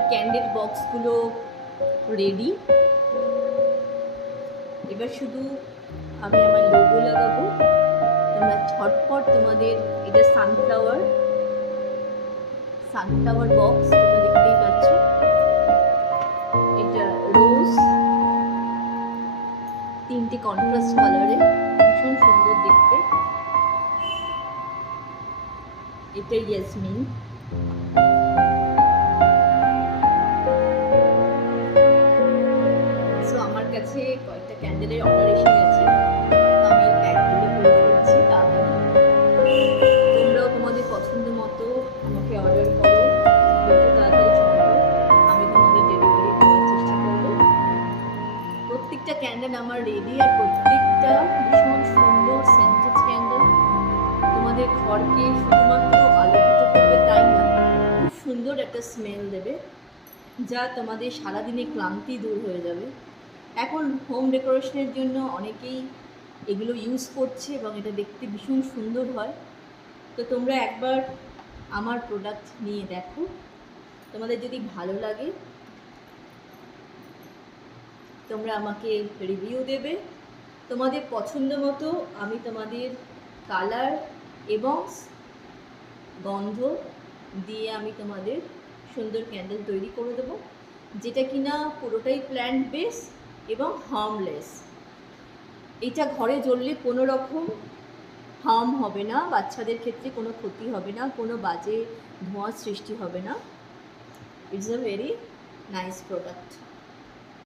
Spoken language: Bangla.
আমার ক্যান্ডেল বক্সগুলো রেডি। এবার শুধু আমি আমার লোগো লাগাবো। তোমরা ঝটপট তোমাদের এটা সানফ্লাওয়ার বক্স তোমরা দেখতেই পাচ্ছ। এটা রোজ, 3টে কন্ট্রাস্ট কালারে, ভীষণ সুন্দর দেখতে। এটা ইয়াসমিন। সো আমার কাছে কয়েকটা ক্যান্ডেলের অর্ডার এসে গেছে, তো আমি প্যাকগুলো করে ফেলছি তাড়াতাড়ি। তোমরাও তোমাদের পছন্দ মতো আমাকে অর্ডার করো, যত তাড়াতাড়ি সম্ভব আমি তোমাদের ডেলিভারি দেওয়ার চেষ্টা করবো। প্রত্যেকটা ক্যান্ডেল আমার রেডি, আর প্রত্যেকটা ভীষণ সুন্দর সেন্টেড ক্যান্ডেল। তোমাদের ঘরকে শুধুমাত্র আলোকিত করবে তাই না, খুব সুন্দর একটা স্মেল দেবে, যা তোমাদের সারাদিনে ক্লান্তি দূর হয়ে যাবে। এখন হোম ডেকোরেশনের জন্য অনেকেই এগুলো ইউজ করছে এবং এটা দেখতে ভীষণ সুন্দর হয়। তো তোমরা একবার আমার প্রোডাক্ট নিয়ে দেখো, তোমাদের যদি ভালো লাগে তোমরা আমাকে রিভিউ দেবে। তোমাদের পছন্দ মতো আমি তোমাদের কালার এবং গন্ধ দিয়ে আমি তোমাদের সুন্দর ক্যান্ডেল তৈরি করে দেবো, যেটা কিনা পুরোটাই প্ল্যান্ট বেস এবং হার্মলেস। এটা ঘরে জ্বললে কোনো রকম হার্ম হবে না, বাচ্চাদের ক্ষেত্রে কোনো ক্ষতি হবে না, কোনো বাজে ধোঁয়ার সৃষ্টি হবে না। It's a very nice product.